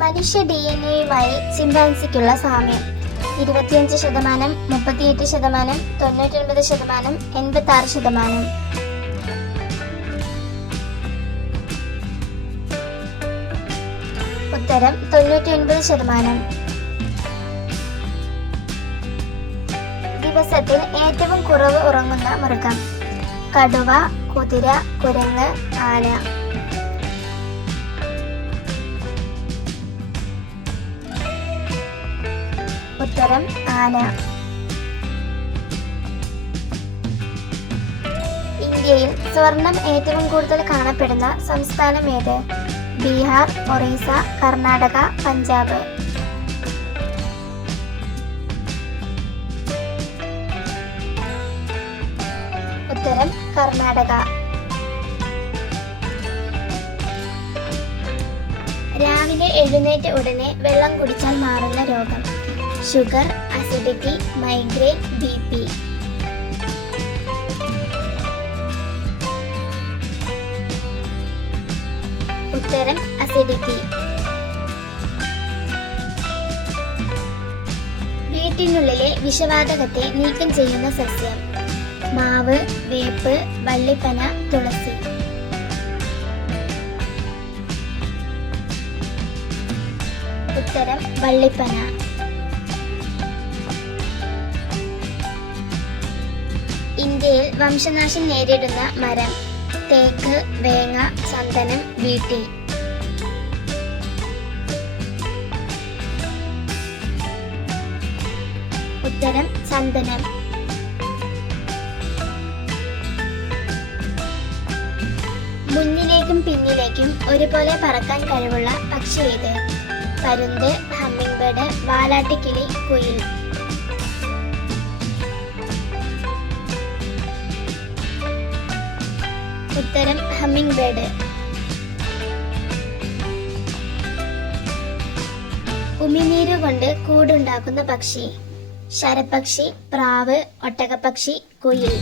മനുഷ്യ D N എയുമായി ചിമ്പാൻസിക്കുള്ള സാമ്യം. ഇരുപത്തിയഞ്ച് ശതമാനം മുപ്പത്തിയെട്ട് ശതമാനം തൊണ്ണൂറ്റൊൻപത് ശതമാനം എൺപത്തി ആറ് ശതമാനം. ഉത്തരം തൊണ്ണൂറ്റി ഒൻപത് ശതമാനം. ദിവസത്തിൽ ഏറ്റവും കുറവ് ഉറങ്ങുന്ന മൃഗം. കടുവ കുതിര കുരങ്ങ് ആന. ഉത്തരം ആന. ഇന്ത്യയിൽ സ്വർണം ഏറ്റവും കൂടുതൽ കാണപ്പെടുന്ന സംസ്ഥാനം ഏത്? ബീഹാർ ഒറീസ കർണാടക പഞ്ചാബ്. ഉത്തരം കർണാടക. രാവിലെ എഴുന്നേറ്റ ഉടനെ വെള്ളം കുടിച്ചാൽ മാറുന്ന രോഗം. Sugar acidity migraine B P ഉത്തരം അസിഡിറ്റി വീട്ടിനുള്ളിലെ വിഷവാതകത്തെ നീക്കം ചെയ്യുന്ന സസ്യം. മാവ് വേപ്പ് വള്ളിപ്പന തുളസി. ഉത്തരം വള്ളിപ്പന. ഇന്ത്യയിൽ വംശനാശം നേരിടുന്ന മരം തേക്ക് വേങ്ങ ചന്ദനം വീട്ടി. ഉത്തരം ചന്ദനം. മുന്നിലേക്കും പിന്നിലേക്കും ഒരുപോലെ പറക്കാൻ കഴിവുള്ള പക്ഷി ഏത് പരുന്ത് ഹമ്മിംഗ് ബേർഡ് വാലാട്ടിക്കിളി കുയിൽ. ഉത്തരം ഹമ്മിംഗ് ബേർഡ് ഉമിനീര് കൊണ്ട് കൂടുണ്ടാക്കുന്ന പക്ഷി. ശരപക്ഷി പ്രാവ് ഒട്ടകപ്പക്ഷി കുയിൽ.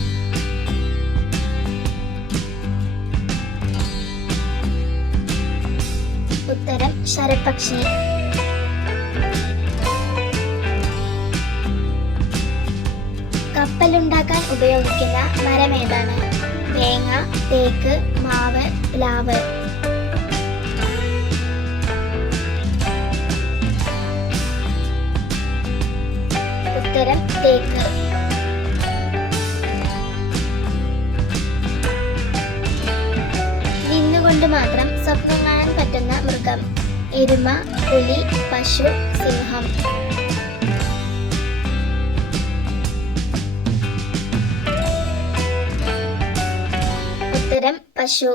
ഉത്തരം ശരപക്ഷി കപ്പലുണ്ടാക്കാൻ ഉപയോഗിക്കുന്ന മരം ഏതാണ് തേങ്ങ തേക്ക് മാവ് പ്ലാവ്. ഉത്തരം തേക്ക്. നിന്നുകൊണ്ട് മാത്രം സ്വപ്നം കാണാൻ പറ്റുന്ന മൃഗം. എരുമ പുലി പശു സിംഹം. ഉത്തരം പശു